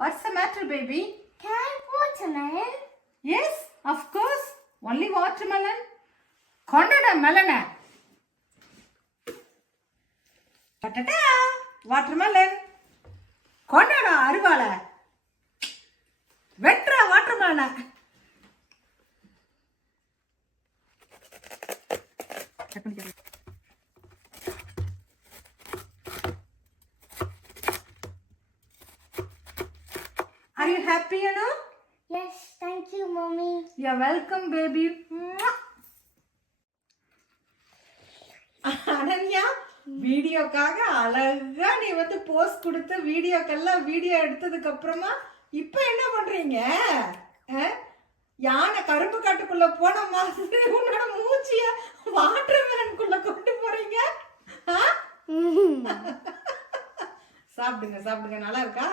What's the matter, baby? Can I have watermelon? Yes, of course. Only watermelon. Kondada melon. Patata. Watermelon. Kondada aruvala. Vetra watermelon. Are you happy, Anu? Yes, thank you, Mommy. You're welcome, baby. Ananya வீடியோக்காக அழகா நீ வந்து post கொடுத்து video எடுத்ததுக்கு அப்புறமா இப்ப என்ன பண்றீங்க? யானை கரும்பு காட்டுக்குள்ள போன மாதிரி உன்னோட மூச்சிய வாட்டர்மெலனுக்குள்ள கொண்டு போறீங்க. சாப்பிடுங்க நல்லா இருக்கா?